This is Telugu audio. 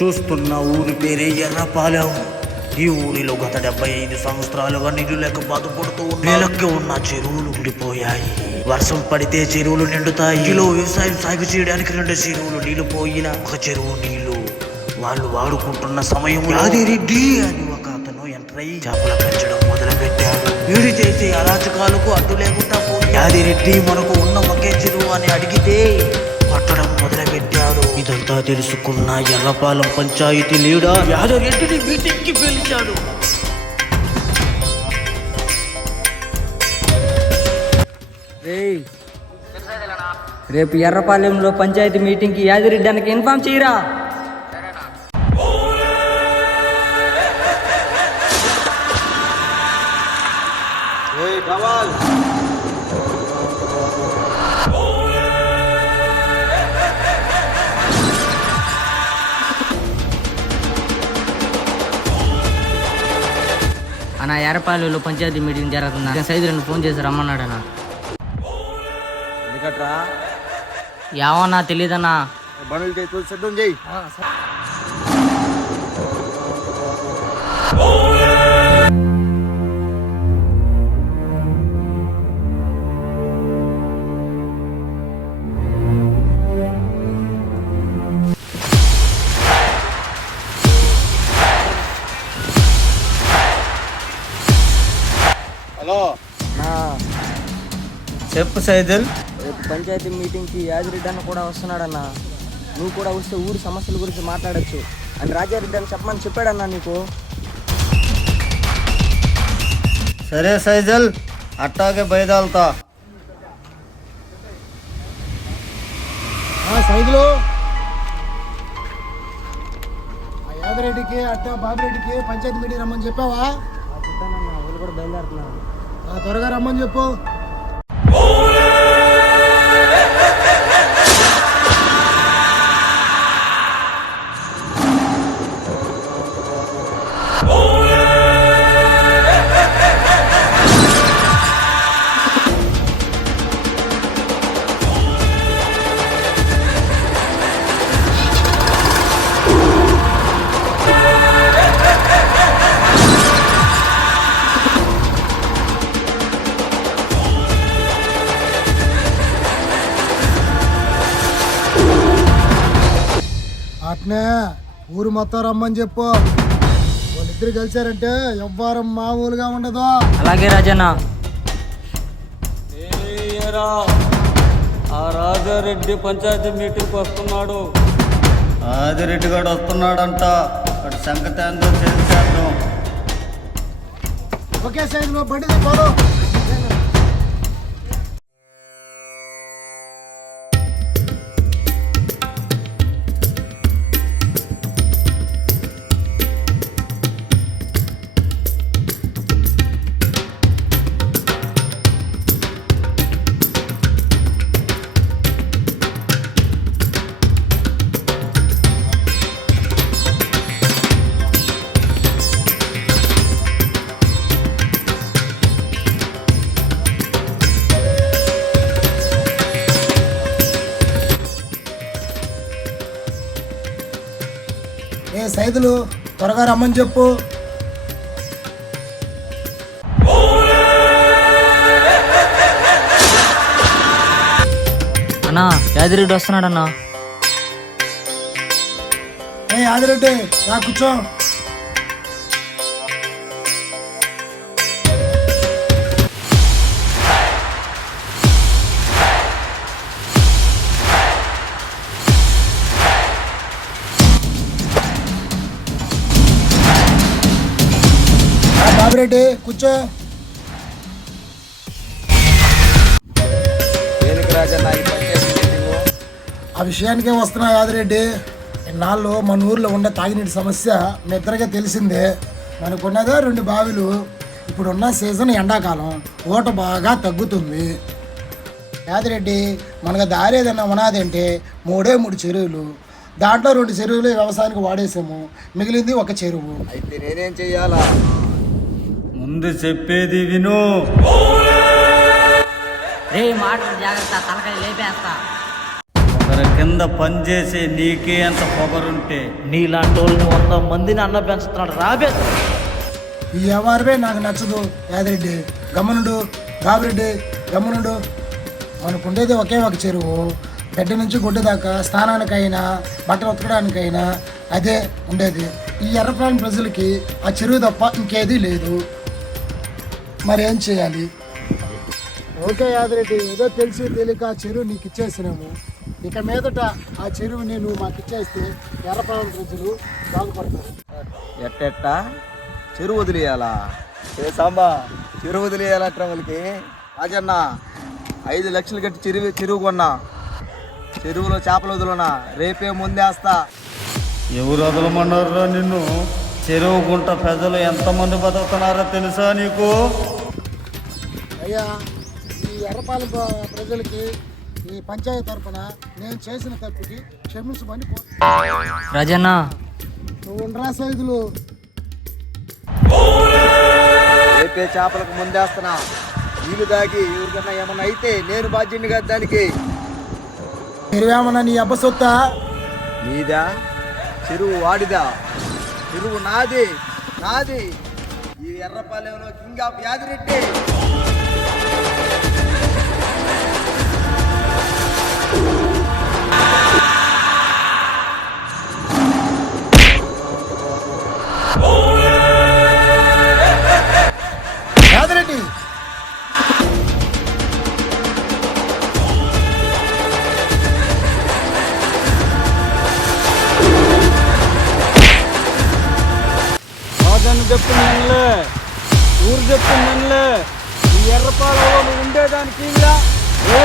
చూస్తున్న ఊరి పేరే ఎర్రపాలెం. ఈ ఊరిలో గత 75 సంవత్సరాలుగా నీళ్లు లేక బాధపడుతూ నేలకి ఉన్న చెరువులు ఉండిపోయాయి. వర్షం పడితే చెరువులు నిండుతాయి. ఇలా వ్యవసాయం సాగు చేయడానికి 2 చెరువులు నీళ్లు పోయిన ఒక చెరువు నీళ్లు వాళ్ళు వాడుకుంటున్న సమయం యాదిరెడ్డి అని ఒక అతను ఎంటర్ అయ్యి చేపల పెంచడం మొదలు పెట్టాడు. వీడు చేసే అరాచకాలకు అడ్డు లేకుండా పోయి యాదిరెడ్డి మనకు ఉన్న ఒకే చెరువు అని అడిగితే పట్టడం మొదలు పెట్టాడు. ఇదంతా తెలుసుకున్న ఎర్రపాలెం పంచాయతీ లీడర్ యాదరెడ్డిని మీటింగ్ కి పిలిచాడు. రేపు ఎర్రపాలెంలో పంచాయతీ మీటింగ్ కి యాదిరెడ్డి అన్నకి ఇన్ఫార్మ్ చేయరా. అన్న ఎర్రపాలెంలో పంచాయతీ మీటింగ్ జరుగుతుంది. సైదులను ఫోన్ చేసి రమ్మన్నాడు అన్న. ఏమన్నా తెలీదన్నా. హలో చెప్పు సైదుల్. రేపు పంచాయతీ మీటింగ్కి యాదిరెడ్డి అన్న కూడా వస్తున్నాడన్నా. నువ్వు కూడా వస్తే ఊరి సమస్యల గురించి మాట్లాడచ్చు అని రాజారెడ్డి అని చెప్పమని చెప్పాడన్నా నీకు. సరే సైజల్, అట్టాగే బయదాలతా. సైదులు యాదరెడ్డికి అట్టా బాబిరెడ్డికి పంచాయతీ మీటింగ్ రమ్మని చెప్పావా? చెప్పానన్నా, వాళ్ళు కూడా బయలుదేరుతున్నారు. త్వరగా రమ్మని చెప్పు. అట్నే ఊరు మొత్తం రమ్మని చెప్పు. వాళ్ళిద్దరు కలిసారంటే ఎవ్వరం మామూలుగా ఉండదు. అలాగే రాజన్న. ఆ రాజారెడ్డి పంచాయతీ మీటింగ్కి వస్తున్నాడు. ఆదిరెడ్డి గారు వస్తున్నాడంట. వాడి సంగతి ఏందో తెలిసేద్దాం. ఒకే సైజులో బండి పోదు. సైదులు త్వరగా రమ్మని చెప్పు. అన్నా యాదిరెడ్డి వస్తున్నాడన్నా. యాదిరెడ్డి రా కూర్చో. బాబిరెడ్డి కూర్చో. ఆ విషయానికే వస్తున్నా యాదిరెడ్డి. ఇన్నాళ్ళు మన ఊర్లో ఉండే తాగినీటి సమస్య మీ ఇద్దరికే తెలిసిందే. మనకున్నదే 2 బావిలు. ఇప్పుడున్న సీజన్ ఎండాకాలం, ఊట బాగా తగ్గుతుంది. యాదిరెడ్డి మనకు దారి ఏదైనా ఉన్నది అంటే 3 చెరువులు. దాంట్లో 2 చెరువులు వ్యవసాయానికి వాడేసాము. మిగిలింది 1 చెరువు. అయితే నేనేం చెయ్యాలా? ముందు చెప్పేది విను. రే మాట జాగ్రత్త, తలకాయ లేపేస్తా. ఒక మరి కింద పనిచేసే నీకే అంత పొగరుంటే నీలాంటి వాళ్ళని 100 మందిని అన్న పెంచుతున్నాడు రాబే. ఈ వ్యవహారమే నాకు నచ్చదు యాదిరెడ్డి. గమనుడు బాబిరెడ్డి, గమనుడు. మనకు ఉండేది ఒకే ఒక చెరువు. గడ్డి నుంచి గుడ్డ దాకా స్నానానికైనా బట్టలు ఉతకడానికైనా అదే ఉండేది. ఈ ఎర్రప్రాణి ప్రజలకి ఆ చెరువు తప్ప ఇంకేదీ లేదు. మరి ఏం చేయాలి? ఓకే యాదిరెడ్డి, ఏదో తెలిసి తెలియక ఆ చెరువు నీకు ఇచ్చేసినాము. ఇక మీదట ఆ చెరువుని నువ్వు మాకు ఇచ్చేస్తే ఎర్రప్రాణి ప్రజలు బాగుపడతారు. ఎట్టెట్టా చెరువు వదిలేయాలా? ఏ సాంబా, చెరువు వదిలేయాలట్రా వాళ్ళకి. రాజన్న 5 లక్షలు కట్టి చెరువు కొన్నా. చెరువులో చేపలు వదులునా, రేపే ముందేస్తా. ఎవరు వదలమన్నారా నిన్ను? చెరువు గుంట ప్రజలు ఎంతమంది బతుకుతున్నారో తెలుసా నీకు? అయ్యా, ఈ ఎర్రపాలెం ప్రజలకి ఈ పంచాయతీ తరఫున నేను చేసిన తప్పుకి క్షమించమని రాజన్న నువ్వు ఉండరా సైదులు. రేపే చేపలకు ముందేస్తున్నా. నీళ్ళు దాగి ఎవరికన్నా ఏమన్నా అయితే నేను బాధ్యుడిని కదా దానికి. చెరువేమన్నా నీ అబ్బ సొత్తా? నీదా? చెరువు వాడిదా? చెరువు నాది, నాది. ఈ ఎర్రపాలెంలో కింగ్ ఆఫ్ యాదిరెడ్డి. యాదిరెడ్డి రాజన్న చెప్తుందనిలే, ఊరు చెప్తుందనిలే, ఈ ఎర్రపాలలో నువ్వు ఉండేదానికి ఇలా ఏ